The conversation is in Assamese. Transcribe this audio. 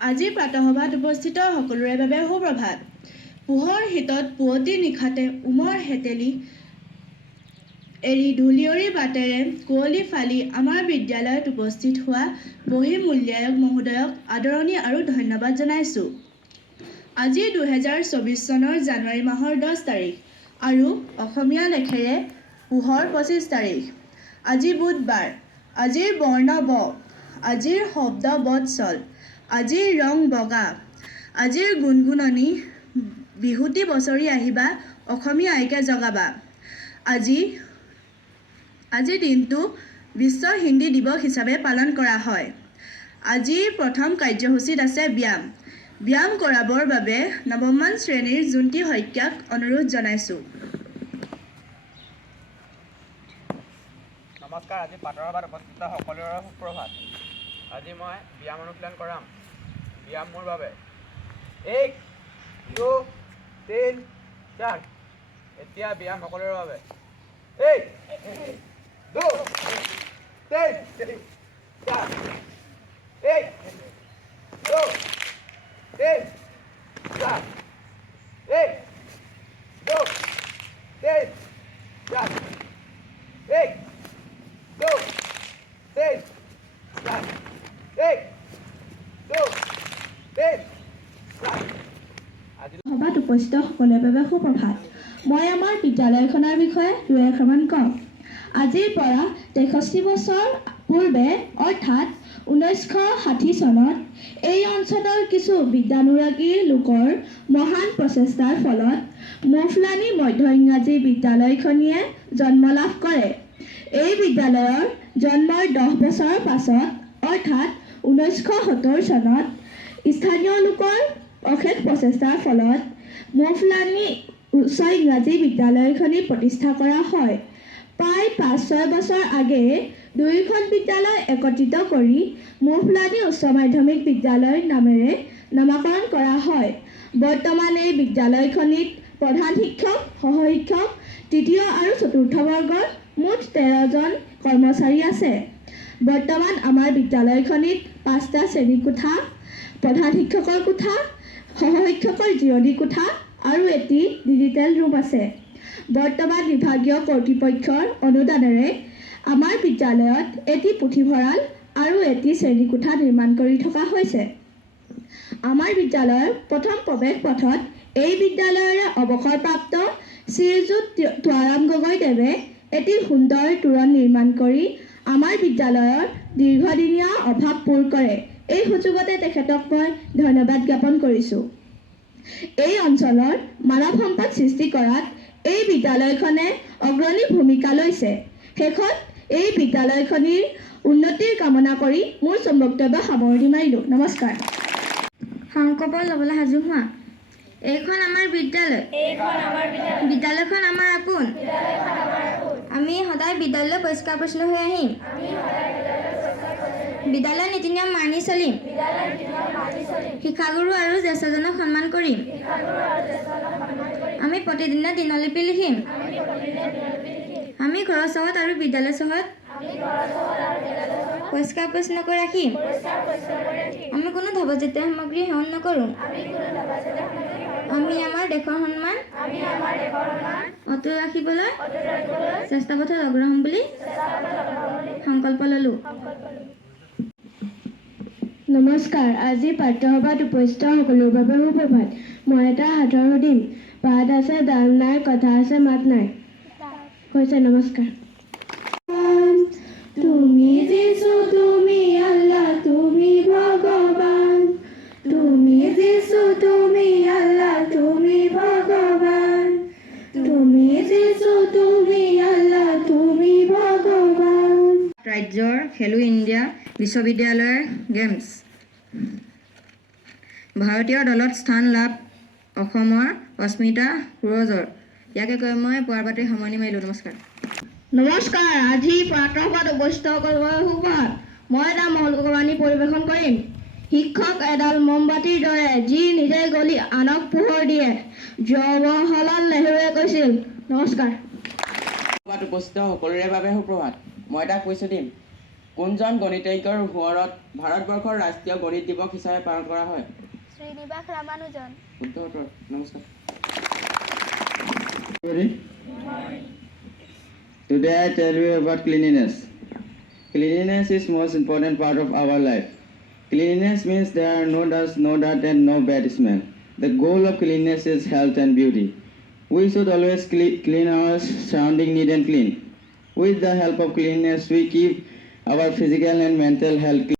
আজিৰ প্ৰাতঃসভাত উপস্থিত সকলোৰে বাবে সুপ্ৰভাত। পোহৰ শীতত পুৱতি নিশাতে উমৰ হেতেলি এৰি ধূলিয়ৰী বাটেৰে কুঁৱলী ফালি আমাৰ বিদ্যালয়ত উপস্থিত হোৱা বহী মূল্যায়ক মহোদয়ক আদৰণি আৰু ধন্যবাদ জনাইছোঁ। আজি দুহেজাৰ চৌবিছ চনৰ জানুৱাৰী মাহৰ দহ তাৰিখ আৰু অসমীয়া লেখেৰে পুহৰ পঁচিছ তাৰিখ। আজি বুধবাৰ। আজিৰ বৰ্ণ ব। আজিৰ শব্দ বৎসল। আজিৰ ৰং বগা। আজিৰ গুণগুণনি বিহুতি বছৰি আহিবা অসমীয়া আইকে জগাবা। আজি আজিৰ দিনটো বিশ্ব হিন্দী দিৱস হিচাপে পালন কৰা হয়। আজিৰ প্ৰথম কাৰ্যসূচীত আছে ব্যায়াম। ব্যায়াম কৰাবৰ বাবে নৱমমান শ্ৰেণীৰ জোনটি শইকীয়াক অনুৰোধ জনাইছোঁ। নমস্কাৰ আজি পাতৰসভাত উপস্থিত সকলোৰে সুপ্ৰভাত। আজি মই ব্যায়াম অনুশীলন কৰাম। ব্যায়াম মোৰ বাবে। এক দু তিন চাৰ। এতিয়া ব্যায়াম সকলোৰে বাবে। এক দু তিন চাৰ। এক দু তিন চাৰ এক দু তিন চাৰ এক দু তিন চাৰ এক দু তিন চাৰ আজি সভাত উপস্থিত সকলোৰে বাবে সুপ্ৰভাত মই আমাৰ বিদ্যালয়খনৰ বিষয়ে দুই এষাৰমান কম আজিৰ পৰা তেষষ্ঠি বছৰ পূৰ্বে অৰ্থাৎ ঊনৈছশ ষাঠি চনত এই অঞ্চলৰ কিছু বিদ্যানুৰাগী লোকৰ মহান প্ৰচেষ্টাৰ ফলত মফলানী মধ্য ইংৰাজী বিদ্যালয়খনিয়ে জন্ম লাভ কৰে। এই বিদ্যালয়ৰ জন্মৰ দহ বছৰৰ পাছত অৰ্থাৎ ঊনৈছশ সত্তৰ চনত স্থানীয় লোকৰ অশেষ প্ৰচেষ্টাৰ ফলত মফলানী উচ্চ ইংৰাজী বিদ্যালয়খনি প্ৰতিষ্ঠা কৰা হয়। প্ৰায় পাঁচ ছয় বছৰ আগেয়ে দুয়োখন বিদ্যালয় একত্ৰিত কৰি মফলানী উচ্চ মাধ্যমিক বিদ্যালয় নামেৰে নামাকৰণ কৰা হয়। বৰ্তমান এই বিদ্যালয়খনিত প্ৰধান শিক্ষক সহশিক্ষক তৃতীয় আৰু চতুৰ্থ বৰ্গৰ মুঠ তেৰজন কৰ্মচাৰী আছে। বৰ্তমান আমাৰ বিদ্যালয়খনিত পাঁচটা শ্ৰেণীকোঠা প্ৰধান শিক্ষকৰ কোঠা সহশিক্ষকৰ জিৰণি কোঠা আৰু এটি ডিজিটেল ৰুম আছে বৰ্তমান বিভাগীয় কৰ্তৃপক্ষৰ অনুদানেৰে আমাৰ বিদ্যালয়ত এটি পুথিভঁৰাল আৰু এটি শ্ৰেণীকোঠা নিৰ্মাণ কৰি থকা হৈছে আমাৰ বিদ্যালয়ৰ প্ৰথম প্ৰৱেশ পথত এই বিদ্যালয়ৰে অৱসৰপ্ৰাপ্ত শ্ৰীযুত তুৱাৰাম গগৈদেৱে এটি সুন্দৰ তোৰণ নিৰ্মাণ কৰি আমাৰ বিদ্যালয়ৰ দীৰ্ঘদিনীয়া অভাৱ পূৰ কৰে এই সুযোগতে তেখেতক মই ধন্যবাদ জ্ঞাপন কৰিছোঁ। এই অঞ্চলৰ মানৱ সম্পদ সৃষ্টি কৰাত এই বিদ্যালয়খনে অগ্ৰণী ভূমিকা লৈছে। শেষত এই বিদ্যালয়খনিৰ উন্নতিৰ কামনা কৰি মোৰ বক্তব্য সামৰণি মাৰিলোঁ। নমস্কাৰ। সংকল্প ল'বলৈ সাজু হোৱা। এইখন আমাৰ বিদ্যালয়। বিদ্যালয়খন আমাৰ আপোন। আমি সদায় বিদ্যালয়লৈ পৰিষ্কাৰ পৰিচ্ছন্ন হৈ আহিম। বিদ্যালয়ৰ নীতি নিয়ম মানি চলিম। শিক্ষাগুৰু আৰু জ্যেষ্ঠজনক সন্মান কৰিম। আমি প্ৰতিদিনে দিনলিপি লিখিম। আমি ঘৰৰ চহৰত আৰু বিদ্যালয় চহৰত পৰিষ্কাৰ পৰিচ্ছন্নকৈ ৰাখিম। আমি কোনো ধবজাতীয় সামগ্ৰী সেৱন নকৰোঁ। আমি আমাৰ দেশৰ সন্মান অটুট ৰাখিবলৈ চেষ্টা পথত অগ্ৰসৰ বুলি সংকল্প ল'লোঁ। নমস্কাৰ আজি পাঠ্যসভাত উপস্থিত সকলোৰে বাবে সুপ্ৰভাত মই এটা সাঁথৰ সুধিম পাত আছে ডাল নাই কথা আছে মাত নাই। হৈছে নমস্কাৰ। তুমি যিছু তুমি আল্লাহ খেলো ইণ্ডিয়া বিশ্ববিদ্যালয়ৰ গেমছ। ভাৰতীয় দলত স্থান লাভ অসমৰ অস্মিতা সুৰজৰ। ইয়াকে কৈ মই পুৱাৰ বাতৰি সামৰণি মাৰিলোঁ। নমস্কাৰ। নমস্কাৰ আজি প্ৰাতঃসভাত উপস্থিত সকলোৰে সুপ্ৰভাত মই এটা মহলবাণী পৰিৱেশন কৰিম। শিক্ষক এডাল মমবাতিৰ দৰে যি নিজে গলি আনক পোহৰ দিয়ে। জৱাহৰলাল নেহৰুৱে কৈছিল। নমস্কাৰ। উপস্থিত সকলোৰে বাবে সুপ্ৰভাত। মই এটা কৈছোঁ দিম। কোনজন গণিতজ্ঞৰ সোঁৱৰত ভাৰতবৰ্ষৰ ৰাষ্ট্ৰীয় গণিত দিৱস হিচাপে পালন কৰা হয় শ্ৰীনিবাস ৰামানুজন শুদ্ধ উত্তৰ নমস্কাৰ Today I tell you about cleanliness. Cleanliness is most important part of our life. Cleanliness means there are no dust, no dirt and no bad smell. The goal of cleanliness is health and beauty. We should always cle- clean our surrounding neat and clean. With the help of cleanliness, we keep our physical and mental health.